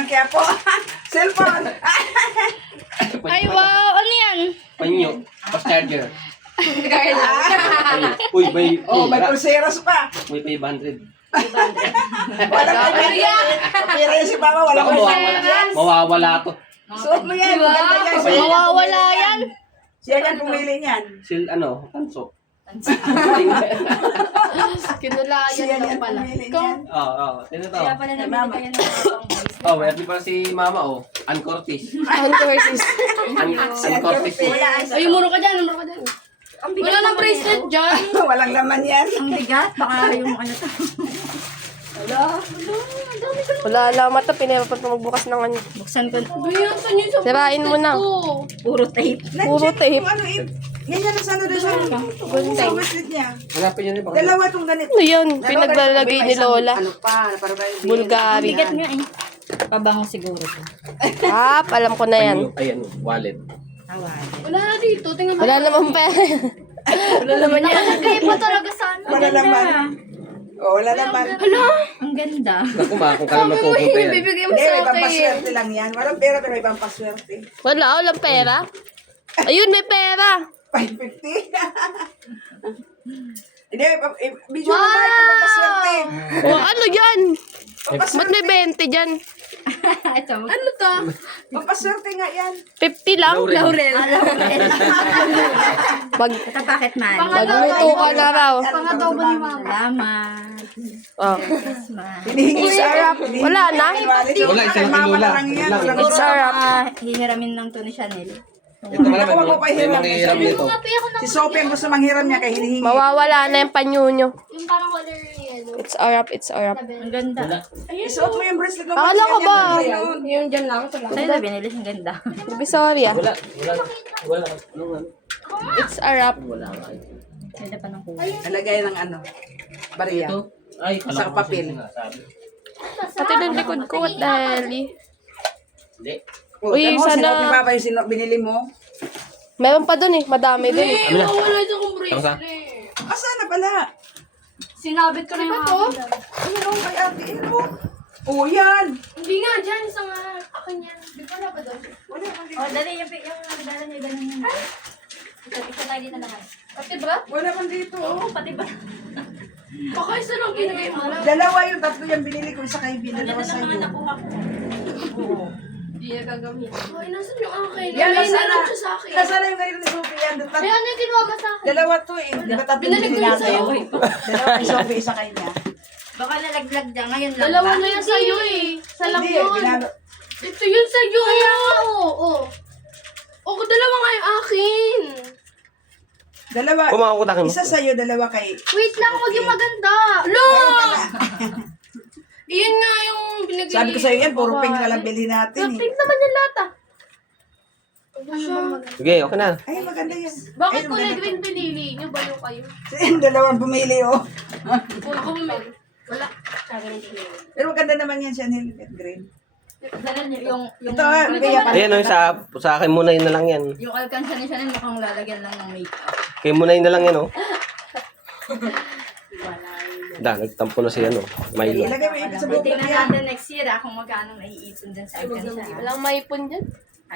ng Quiapo. Cellphone. Ay, wow! Ano yan? Panyo. Fast charger. Ah, Uy, oh, may pulseras pa. May 500. Wala pa yan. Kapira yan si Papa, wala Baka pa mawawala. yan. Mawawala to. Suot mo yan. Maganda yan. Mawawala yan. Siya yan pumili niyan. Tanso. Kinulayan Siya lang yan pala. pumili Ikaw, niyan. Oo. Sino to? Kaya pala naman kayo ng pang boys. Oh, may pala si Mama, oh. Ann Cortez. ang courses. Ann Cortez. Ay, muro ka dyan, muro ka dyan. Wala nang bracelet dyan. Walang laman yan. Ang bigat, baka yung ano to. Wala alamat to, pinapapat mo magbukas ng ano. Buksan ko. Sirain mo na. Puro tape. Puro tape. Ano, yan yan sa ano doon sa bracelet niya. Hanapin nyo rin baka. Dalawa itong ganito. Ano yan? Pinaglalagay ni Lola. Ano pa? Para ba yung Bulgari. Bigat nga eh. Pabango siguro to. Alam ko na yan. Ayan, wallet. Tawag. Wala na dito, tingnan mo. Wala naman pera. Wala naman yan. Nakalagay pa talaga sana. Wala laman. Oh, wala laman. Ang ganda. Naku, ma, kung kailan magpupunta yan. Bibigay mo Hindi, sa may akin. pampaswerte lang yan. Walang pera pero may pampaswerte. Walang pera. Ayun, may pera. 550. Hindi, video mo ba ito pampaswerte? Ano yan? Ba't Pampaswerte. may 20 dyan? Ito. Ano to? Pampaswerte nga yan. 50 lang? Laurel. Mag Ito bakit man? magluto ka na raw. Pangadobo ni Mama. Salamat. Oh. Yes, ma. Hinihingi sa Wala na? Wala, isa lang kay Lola. Yan, Wala. walang It's alright. Hihiramin lang to ni Chanel. Ito pala, Naku, wag mo pa may hiram. manghihiram nito. Si Sophie ang gusto manghiram niya kay hinihingi. Mawawala na yung panyunyo. Yung parang color yellow. It's alright, it's alright. Ang ganda. Isuot mo yung bracelet mo. Akala ko ba? Yung dyan lang. Sa'yo na binili. Ang ganda. Sorry ah. Wala. Anong ano? It's alright. Wala. Ganda pa ng kulay. Alagay ng ano. Bariya. Ito? Ay, Sa kala ko papel. kasi sinasabi. Pati ng likod ko, what the hell? Hindi. Oh, Uy, tamo, sana- sinuot ni Papa yung binili mo. Meron pa dun eh, madami dun eh. Ano na? Wala ito kong Tangsa? Asa na pala? Sinabit ko na yung to? akin. Ano kay ate? Ano? Oh, yan. Hindi nga, dyan. Isang akin yan. Di ba na ba doon? Wala kang dito. Oh, dali yung dala niya ganun yun. Isa tayo dito naman. Pati ba? Wala kang dito. Oo, pati ba? Baka isa lang ginagay mo. Dalawa yung tatlo yung binili ko. Isa kay dalawa Ito sa'yo. naman nakuha ko. Oo. Hindi na gagawin. Ay, nasan yung akin? Yan, May nasaan naroon siya sa akin. Nasaan na yung ganito ni Sophie? Yan, Kaya ano yung kinuha mo sa akin? dalawa to eh. Di ba tatlo Binalik ko binili yun natin? sa'yo. Dalawa kay Sophie, isa kay niya. Baka nalaglag dyan. Ngayon lang Dalawa ba? na yan sa'yo eh. Sa lang Hindi, yun. binalo- Ito yun sa'yo. Oo. Oo, dalawa nga yung akin. Dalawa. Kumakakutakin mo. Isa sa'yo, dalawa kay... Wait lang, huwag yung maganda. Lo! Ayun pala. Iyan nga yung binigay. Sabi ko sa'yo yan, puro pink na lang bilhin natin eh. Pink naman yung lata. Sige, okay na. Ay, maganda yan. Bakit Ay, kulay maganda green pinili niyo? Baliw kayo. to. Yung dalawang bumili oh. Ako bumili. Wala. Pero maganda naman yan siya, Helmet Green. Dala niya yung Ito ah, kaya pa. Ayan, sa akin muna yun na lang yan. yung alkansya ni Chanel mukhang lalagyan lang ng makeup. Kaya muna yun na lang yan, oh. Nagtampo na si ano, Milo. Ilagay mo ipit sa buhok Tingnan niya. natin next year kung magkano naiipon dyan sa alkansya. Walang maipon dyan.